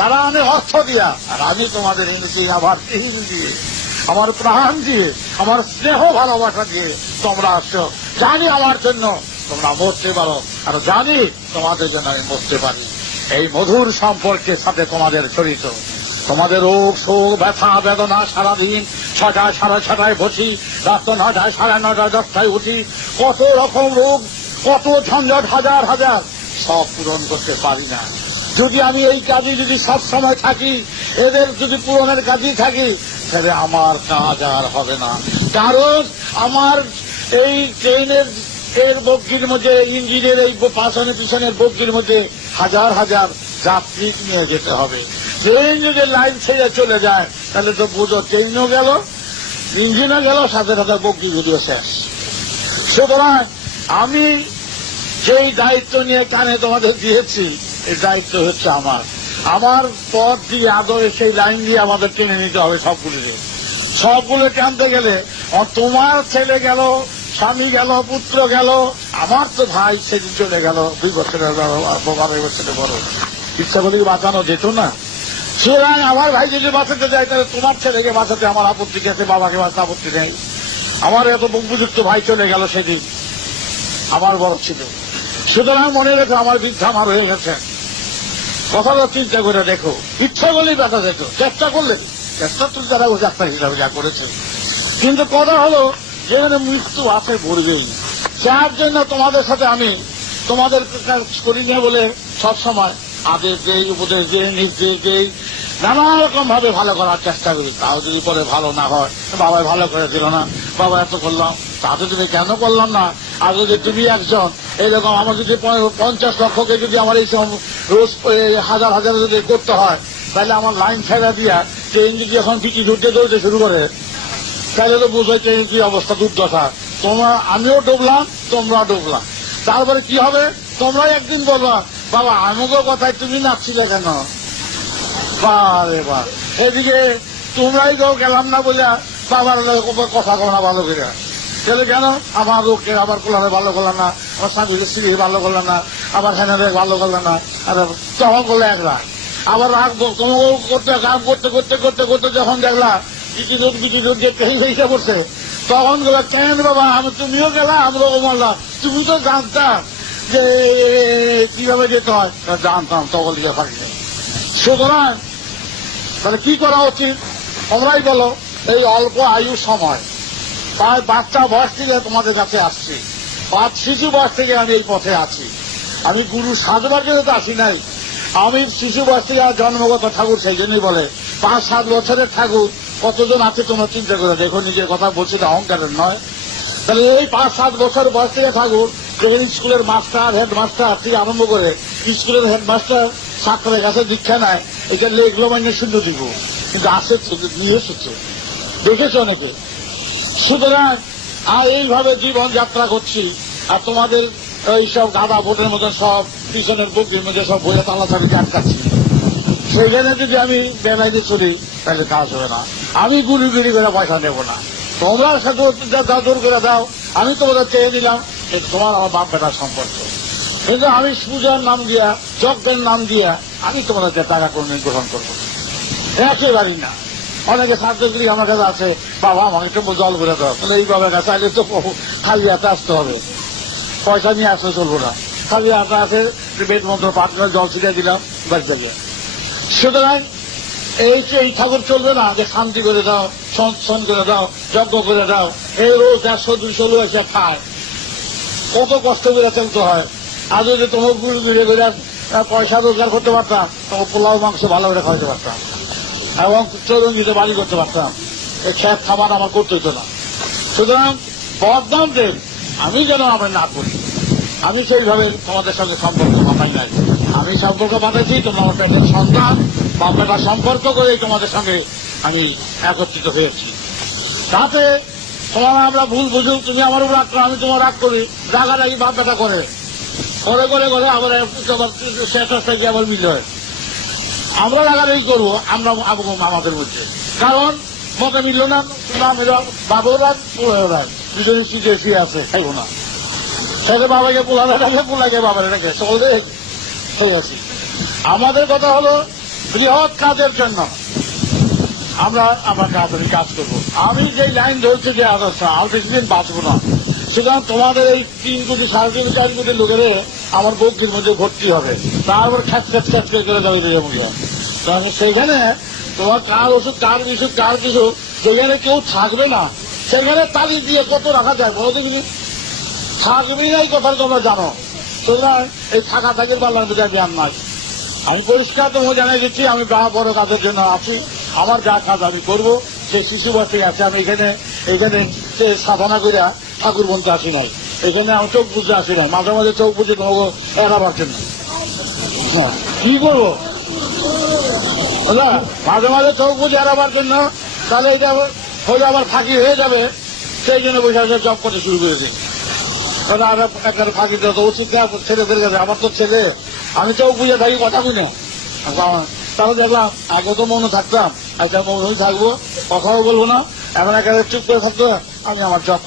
তারা আমি অর্থ দিয়া, আর আমি তোমাদের এনেছি আমার দিল দিয়ে, আমার প্রাণ দিয়ে, আমার স্নেহ ভালোবাসা দিয়ে তোমরা আসছো। জানি আমার জন্য তোমরা মরতে পারো, আর জানি তোমাদের জন্য আমি মরতে পারি। এই মধুর সম্পর্কের সাথে তোমাদের জড়িত। তোমাদের রোগ শোক ব্যথা বেদনা সারাদিন 6টায় 6:30 বসি, রাত 9টায় 9:30 10টায় উঠি, কত রকম রোগ, কত ঝঞ্ঝট, হাজার হাজার, সব পূরণ করতে পারি না। যদি আমি এই কাজে যদি সব সময় থাকি, এদের যদি পূরণের কাজই থাকি, তাহলে আমার কাজ আর হবে না। কারণ আমার এই ট্রেনের এর বগির মধ্যে, ইঞ্জিনের এই পাশনের পিছনের বগির মধ্যে হাজার হাজার যাত্রী নিয়ে যেতে হবে। ট্রেন যদি লাইন ছেড়ে চলে যায়, তাহলে তো বুঝো ট্রেনও গেল, ইঞ্জিনও গেল, সাথে সাথে বগিগুলিও শেষ। সুতরাং আমি যেই দায়িত্ব নিয়ে কানে তোমাদের দিয়েছি, এই দায়িত্ব হচ্ছে আমার। আমার পথ দিয়ে আদরে সেই লাইন দিয়ে আমাদের টেনে নিতে হবে সবগুলো টানতে গেলে। তোমার ছেলে গেল, স্বামী গেল, পুত্র গেল, আমার তো ভাই সেদিন চলে গেল 2 বছরের বড়, 12 বছরের বড়। ইচ্ছা করলে বাঁচানো যেত না? সুতরাং আমার ভাই যদি বাঁচাতে যায়, তাহলে তোমার ছেলেকে বাঁচাতে আমার আপত্তি গেছে, বাবাকে বাঁচাতে আপত্তি নেই। আমার এত উপযুক্ত ভাই চলে গেল সেদিন, আমার বড় ছিল। সুতরাং মনে রেখো, আমার বৃদ্ধা আমার হয়ে গেছে। কথাটা চিন্তা করে দেখো, ইচ্ছা করলেই ব্যথা দেখো, চেষ্টা করলে, চেষ্টা তো যারা ওই ডাক্তার হিসাবে যা করেছে। কিন্তু কথা হলো, যেখানে মৃত্যু আছে বলবেই। যার জন্য তোমাদের সাথে আমি তোমাদের করি না বলে সবসময় আদেশ দেই, উপদেশ দেই, নির্দেশ দেই, নানা রকম ভাবে ভালো করার চেষ্টা করি। তাও যদি পরে ভালো না হয়, বাবাই ভালো করে দিল না, বাবা এত করলাম, তাতে তুমি কেন করলাম না? আর যদি তুমি একজন এইরকম, আমার যদি 50 লক্ষকে যদি আমার এই রোজ হাজার হাজার যদি করতে হয়, তাহলে আমার লাইন ছেড়া দিয়া ট্রেন যদি এখন বিকি দৌড়তে শুরু করে, তাহলে তো বুঝো ট্রেনের কি অবস্থা, দুর্দশা। আমিও ডুবলাম, তোমরা ডুবলাম। তারপরে কি হবে? তোমরা একদিন বলবা, বাবা আমাকেও কথায় তুমি নাচছিলে কেন? বারে বা এদিকে তোমরাই তো গেলাম না বলে বাবার কথা কো না ভালো করে। তাহলে কেন আমার লোককে আবার কোলারে ভালো করলাম না, আমার স্বামীকে স্ত্রী ভালো করলাম না, আমার হ্যাঁ ভালো করলাম না, আর তখন করলে এক রাগ, আবার রাগ তোমাকেও করতে, কাম করতে করতে করতে করতে যখন দেখলা কিছু দূর দেখতে হইতে পড়ছে, তখন গেলা কেন বাবা আমি, তুমিও গেলা, আমরাও মারলাম, তুমি তো জানতাম যে কিভাবে যেতে হয়। জানতাম, তখন দিকে পারি। সুতরাং তাহলে কি করা উচিত তোমরাই বলো। এই অল্প আয়ু সময়, প্রায় বাচ্চা বয়স থেকে তোমাদের কাছে আসছি, 5 শিশু বয়স থেকে আমি এই পথে আছি। আমি গুরু সাধবার জন্য তো আসি নাই, আমি শিশু বয়স থেকে জন্মগত ঠাকুর, সেই জন্যই বলে 5-7 বছরের ঠাকুর কতজন আছে তোমরা চিন্তা করে দেখো। নিজের কথা বলছি তো, অহংকারের নয়। তাহলে এই 5-7 বছর বয়স থেকে ঠাকুর যখন স্কুলের মাস্টার, হেডমাস্টার থেকে আরম্ভ করে, স্কুলের হেডমাস্টার ছাত্রের কাছে দীক্ষা নেয়, এটা লেখলো মানে শূন্য দিব, কিন্তু আসে নিয়ে এসেছে, দেখেছে অনেকে। সুতরাং আর এইভাবে জীবন যাত্রা করছি, আর তোমাদের এইসব গাদা ভোটের মতন সব পিছনের বুকের মধ্যে সব বইয়ে তালা চালিয়ে আটকাচ্ছি। সেইখানে যদি আমি বেলাইতে চলি, তাহলে কাজ হবে না। আমি গুলি করে পয়সা নেব না, তোমরা সাথে দূর করে দাও, আমি তোমাদের চেয়ে দিলাম, তোমার আমার বাপ বেটার সম্পর্ক। কিন্তু আমি পূজার নাম দিয়া, যজ্ঞের নাম দিয়া আমি তোমাদেরকে টাকা কোনদিন গ্রহণ করবো একেবারেই না। অনেকে ছাত্রগুলি আমার কাছে আছে, বাবা আমাকে একটু জল করে দাও, তাহলে এইভাবে কাছে আগে তো খালি হাতে আসতে হবে, পয়সা নিয়ে আসলে চলবো না। খালি হাতে আছে, বেদ মন্ত্র পাঠ করে জল ছিটিয়ে দিলাম, বাড়ি যাবে। সুতরাং এই ঠাকুর চলবে না যে শান্তি করে দাও, সন করে দাও, যজ্ঞ করে দাও। এই রোজ 100-200 লোক এসে খায়, কত কষ্ট করে চলতে হয়। আর যদি তোমার গুড়ি গুড়ে করে পয়সা রোজগার করতে পারতাম, তোমার পোলাও মাংস ভালো করে খাওয়াতে পারতাম, এবং চৌরঙ্গিতে বাড়ি করতে পারতাম, এই খ্যাত খাবার আমার করতে হতো না। সুতরাং বদনাম দেন আমি যেন আমার না করি, আমি সেইভাবে তোমাদের সঙ্গে সম্পর্ক বাঁধাই নাই। আমি সম্পর্ক বাঁধাইছি তোমরা আমার পেটের সন্তান, বাপ বেটা সম্পর্ক করে তোমাদের সঙ্গে আমি একত্রিত হয়েছি। তাতে তোমার আমরা ভুল বুঝুক, তুমি আমারও রাগ করো, আমি তোমার রাগ করি, রাগারাগি বাপ বেটা করে করে করে করে আবার শেষ থেকে আবার মিল হয়। আমরা রাগারাগি করবো আমরা আমাদের মধ্যে, কারণ মতে মিলল না, বাবুর রাগ পুরো রাগ, দুজনে শিখে আছে, খাইবো না। সেটা বাবাকে পোলারে রাখে, পোলাকে বাবারে রাখে, চলে ঠিক আছে। আমাদের কথা হলো বৃহৎ কাজের জন্য আমরা আমার তাড়াতাড়ি কাজ করবো। আমি যে লাইন ধরছি যে আদর্শ আর বেশি দিন বাঁচবো না, সুতরাং তোমাদের এই 3 কোটি 3.5 4 কোটি লোকের আমার বৌকির মধ্যে ভর্তি হবে, তারপর খ্যাচ করে যাবে দিয়ে মুখে। সেইখানে তোমার কার ওষুধ কার কিছু যেখানে কেউ থাকবে না, সেখানে তালিশ দিয়ে কত রাখা যায় বলো তো তুমি? থাকবেই না, এই কথা তোমরা জানো। সুতরাং এই থাকা থাকের পাল্লার মধ্যে জ্ঞান নাই। আমি পরিষ্কার তোমাকে জানাই দিচ্ছি, আমি বড় কাজের জন্য আছি। আমার যা কাজ আমি করবো। সেই শিশু বসে আছে, আমি এখানে সাধনা করে ঠাকুর বলতে আসি নাই, এখানে আমি চোখ বুঝতে আসি নাই। মাঝে মাঝে চোখ বুঝে তোমাকে এড়াবার জন্য কি করবো, মাঝে মাঝে চোখ বুঝে এড়াবার জন্য। তাহলে এটা হয়ে আবার ফাঁকি হয়ে যাবে, সেই জন্য বসে বসে জব করতে শুরু করে দিই। তাহলে আর একটা ফাঁকি দেওয়া তো উচিত না ছেলেদের কাছে। আমার তো ছেলে, আমি চোখ বুঝে থাকি, কথা বুঝে। তাহলে দেখলাম আগে তো মনে থাকতাম, একটা মৌনই থাকবো, কথাও বলবো না, এমন একেবারে চুপ করে থাকতো। আমি আমার জব